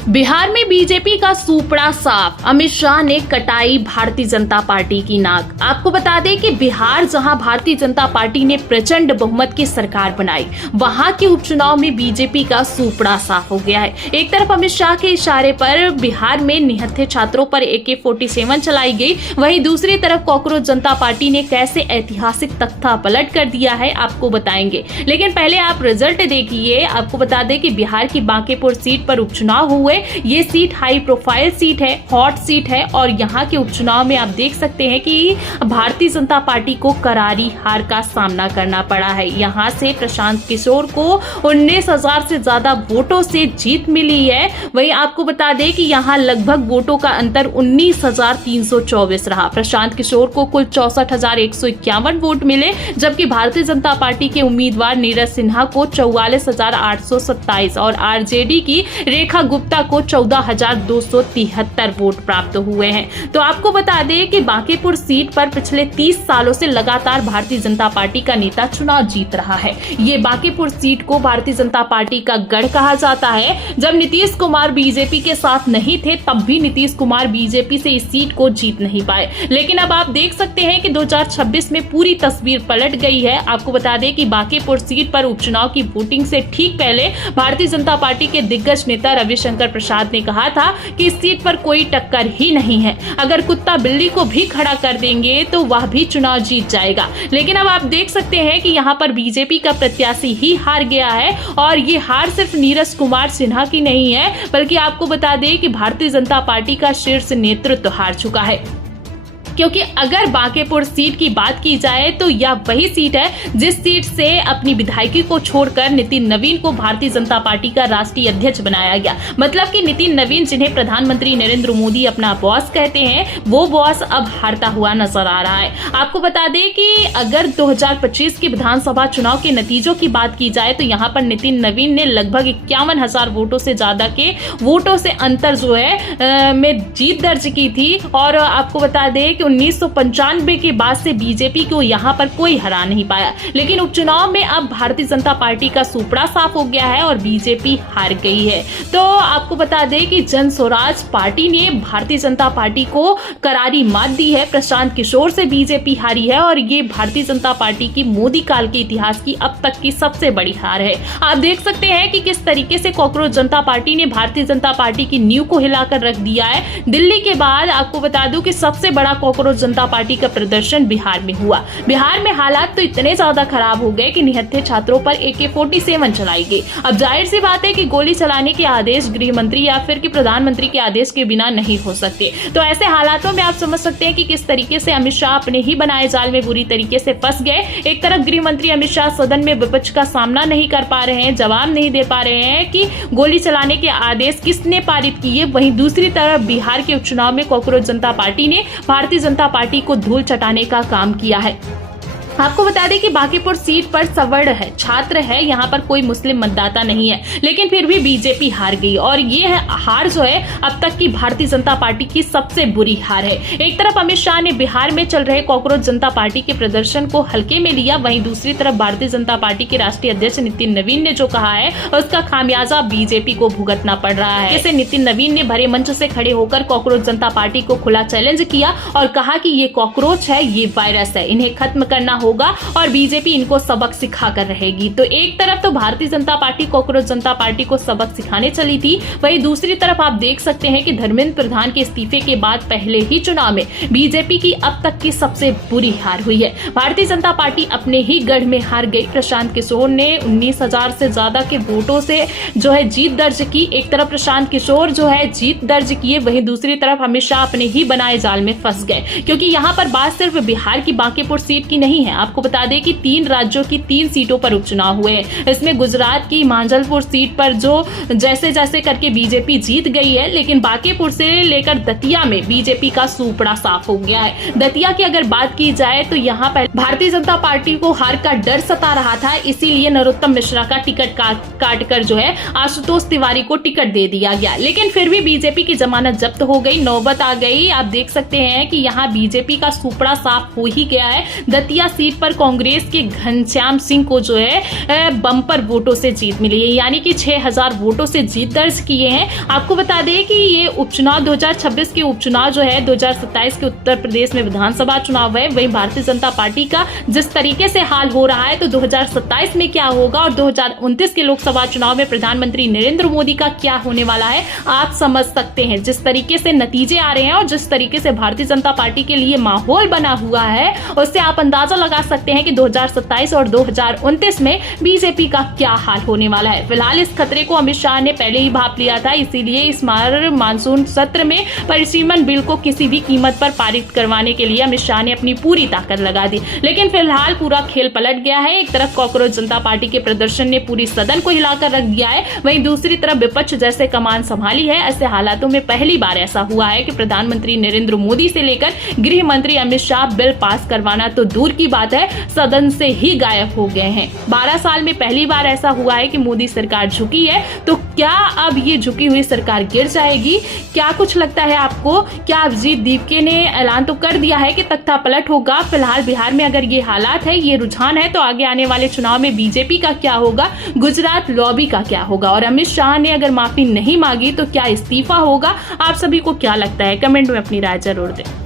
बिहार में बीजेपी का सूपड़ा साफ, अमित शाह ने कटाई भारतीय जनता पार्टी की नाक। आपको बता दें कि बिहार जहां भारतीय जनता पार्टी ने प्रचंड बहुमत की सरकार बनाई, वहां के उपचुनाव में बीजेपी का सूपड़ा साफ हो गया है। एक तरफ अमित शाह के इशारे पर बिहार में निहत्थे छात्रों पर AK-47 चलाई गई, वहीं दूसरी तरफ कॉकरोच जनता पार्टी ने कैसे ऐतिहासिक तख्ता पलट कर दिया है आपको बताएंगे। लेकिन पहले आप रिजल्ट देखिए। आपको बता दें कि बिहार की बांकीपुर सीट पर उपचुनाव हुए। ये सीट हाई प्रोफाइल सीट है, हॉट सीट है और यहाँ के उपचुनाव में आप देख सकते हैं कि भारतीय जनता पार्टी को करारी हार का सामना करना पड़ा है। यहाँ से प्रशांत किशोर को 19,000 से ज्यादा वोटों से जीत मिली है। वहीं आपको बता दें कि यहाँ लगभग वोटों का अंतर 19,324 रहा। प्रशांत किशोर को कुल 64,151 वोट मिले, जबकि भारतीय जनता पार्टी के उम्मीदवार नीरज सिन्हा को 44,827 और आरजेडी की रेखा गुप्ता को 14,273 वोट प्राप्त हुए हैं। तो आपको बता दें कि बांकीपुर सीट पर पिछले 30 सालों से लगातार भारतीय जनता पार्टी का नेता चुनाव जीत रहा है। ये बांकीपुर सीट को भारतीय जनता पार्टी का गढ़ कहा जाता है। जब नीतीश कुमार बीजेपी के साथ नहीं थे, तब भी नीतीश कुमार बीजेपी से इस सीट को जीत नहीं पाए। लेकिन अब आप देख सकते हैं कि 2026 में पूरी तस्वीर पलट गई है। आपको बता दें कि बांकीपुर सीट पर उपचुनाव की वोटिंग से ठीक पहले भारतीय जनता पार्टी के दिग्गज नेता रविशंकर प्रसाद ने कहा था कि इस सीट पर कोई टक्कर ही नहीं है। अगर कुत्ता बिल्ली को भी खड़ा कर देंगे तो वह भी चुनाव जीत जाएगा। लेकिन अब आप देख सकते हैं कि यहाँ पर बीजेपी का प्रत्याशी ही हार गया है और ये हार सिर्फ नीरज कुमार सिन्हा की नहीं है, बल्कि आपको बता दें कि भारतीय जनता पार्टी का शीर्ष नेतृत्व हार चुका है। क्योंकि अगर बांकीपुर सीट की बात की जाए तो यह वही सीट है जिस सीट से अपनी विधायकी को छोड़कर नितिन नवीन को भारतीय जनता पार्टी का राष्ट्रीय अध्यक्ष बनाया गया। मतलब कि नितिन नवीन, जिन्हें प्रधानमंत्री नरेंद्र मोदी अपना बॉस कहते हैं, वो बॉस अब हारता हुआ नजर आ रहा है। आपको बता दें कि अगर 2025 के विधानसभा चुनाव के नतीजों की बात की जाए तो यहाँ पर नितिन नवीन ने लगभग 51,000 वोटों से ज्यादा के वोटों से अंतर जो है में जीत दर्ज की थी। और आपको बता दें कि 1995 के बाद से बीजेपी को यहां पर कोई हरा नहीं पाया। लेकिन उपचुनाव में अब भारतीय जनता पार्टी का सूपड़ा साफ हो गया है और बीजेपी हार गई है। तो आपको बता दें कि जन स्वराज पार्टी ने भारतीय जनता पार्टी को करारी मात दी है। प्रशांत किशोर से बीजेपी हारी है और ये भारतीय जनता पार्टी की मोदी काल के इतिहास की अब तक की सबसे बड़ी हार है। आप देख सकते हैं कि किस तरीके से कॉकरोच जनता पार्टी ने भारतीय जनता पार्टी की नींव को हिलाकर रख दिया है। दिल्ली के बाद आपको बता दूं कि सबसे बड़ा कॉकरोच जनता पार्टी का प्रदर्शन बिहार में हुआ। बिहार में हालात तो इतने ज्यादा खराब हो गए कि निहत्थे छात्रों पर AK-47 चलाई गई। अब जाहिर सी बात है कि गोली चलाने के आदेश गृह मंत्री या फिर कि प्रधानमंत्री के आदेश के बिना नहीं हो सकते। तो ऐसे हालातों में आप समझ सकते हैं कि किस तरीके से अमित शाह अपने ही बनाए जाल में बुरी तरीके से फंस गए। एक तरफ गृह मंत्री अमित शाह सदन में विपक्ष का सामना नहीं कर पा रहे हैं, जवाब नहीं दे पा रहे हैं कि गोली चलाने के आदेश किसने पारित किए। वहीं दूसरी तरफ बिहार के उपचुनाव में कॉकरोच जनता पार्टी ने भारतीय जनता पार्टी को धूल चटाने का काम किया है। आपको बता दें कि बांकीपुर सीट पर सवर्ण है, छात्र है, यहाँ पर कोई मुस्लिम मतदाता नहीं है, लेकिन फिर भी बीजेपी हार गई और ये हार जो है अब तक की भारतीय जनता पार्टी की सबसे बुरी हार है। एक तरफ अमित शाह ने बिहार में चल रहे कॉकरोच जनता पार्टी के प्रदर्शन को हल्के में लिया, वहीं दूसरी तरफ भारतीय जनता पार्टी के राष्ट्रीय अध्यक्ष नितिन नवीन ने जो कहा है उसका खामियाजा बीजेपी को भुगतना पड़ रहा है। जैसे नितिन नवीन ने भरे मंच से खड़े होकर कॉकरोच जनता पार्टी को खुला चैलेंज किया और कहा कि ये कॉकरोच है, ये वायरस है, इन्हें खत्म करना होगा और बीजेपी इनको सबक सिखा कर रहेगी। तो एक तरफ तो भारतीय जनता पार्टी कॉकरोच जनता पार्टी को सबक सिखाने चली थी, वहीं दूसरी तरफ आप देख सकते हैं कि धर्मेंद्र प्रधान के इस्तीफे के बाद पहले ही चुनाव में बीजेपी की अब तक की सबसे बुरी हार हुई है। भारतीय जनता पार्टी अपने ही गढ़ में हार गई। प्रशांत किशोर ने 19,000 से ज्यादा के वोटों से जो है जीत दर्ज की। एक तरफ प्रशांत किशोर जो है जीत दर्ज किए, वहीं दूसरी तरफ अमित शाह अपने ही बनाए जाल में फंस गए। क्योंकि यहाँ पर बात सिर्फ बिहार की बांकीपुर सीट की नहीं है। आपको बता दें कि 3 राज्यों की 3 सीटों पर उपचुनाव हुए हैं। इसमें गुजरात की मांझलपुर सीट पर जो जैसे जैसे करके बीजेपी जीत गई है, लेकिन बांकीपुर से लेकर दतिया में बीजेपी का सूपड़ा साफ हो गया है। दतिया की अगर बात की जाए तो यहाँ पर भारतीय जनता पार्टी को हार का डर सता रहा था, इसीलिए नरोत्तम मिश्रा का टिकट काट कर जो है आशुतोष तिवारी को टिकट दे दिया गया। लेकिन फिर भी बीजेपी की जमानत जब्त हो गई, नौबत आ गई। आप देख सकते हैं कि यहाँ बीजेपी का सूपड़ा साफ हो ही गया है। दतिया सीट पर कांग्रेस के घनश्याम सिंह को जो है बम्पर वोटों से जीत मिली है, यानी कि 6000 वोटों से जीत दर्ज किए हैं। आपको बता दें कि ये उपचुनाव 2026 के उपचुनाव जो है 2027 के उत्तर प्रदेश में विधानसभा चुनाव है, वहीं भारतीय जनता पार्टी का जिस तरीके से हाल हो रहा है तो 2027 में क्या होगा और 2029 के लोकसभा चुनाव में प्रधानमंत्री नरेंद्र मोदी का क्या होने वाला है आप समझ सकते हैं। जिस तरीके से नतीजे आ रहे हैं और जिस तरीके से भारतीय जनता पार्टी के लिए माहौल बना हुआ है उससे आप अंदाजा लगा सकते हैं कि 2027 और 2029 में बीजेपी का क्या हाल होने वाला है। फिलहाल इस खतरे को अमित शाह ने पहले ही भांप लिया था, इसीलिए इस मानसून सत्र में परिसीमन बिल को किसी भी कीमत पर पारित करवाने के लिए अमित शाह ने अपनी पूरी ताकत लगा दी। लेकिन फिलहाल पूरा खेल पलट गया है। एक तरफ कॉकरोच जनता पार्टी के प्रदर्शन ने पूरी सदन को हिलाकर रख दिया है, वहीं दूसरी तरफ विपक्ष जैसे कमान संभाली है। ऐसे हालातों में पहली बार ऐसा हुआ है कि प्रधानमंत्री नरेंद्र मोदी से लेकर गृह मंत्री अमित शाह बिल पास करवाना तो दूर की बात है सदन से ही गायब हो गए हैं। 12 साल में पहली बार ऐसा हुआ है कि मोदी सरकार झुकी है, तो क्या अब ये झुकी हुई सरकार गिर जाएगी? क्या कुछ लगता है आपको? क्या अभिजीत दीपके ने ऐलान तो कर दिया है कि तख्ता पलट होगा? फिलहाल बिहार में अगर ये हालात है, ये रुझान है, तो आगे आने वाले चुनाव में बीजेपी का क्या होगा, गुजरात लॉबी का क्या होगा? और अमित शाह ने अगर माफी नहीं मांगी तो क्या इस्तीफा होगा? आप सभी को क्या लगता है? कमेंट में अपनी राय जरूर दें।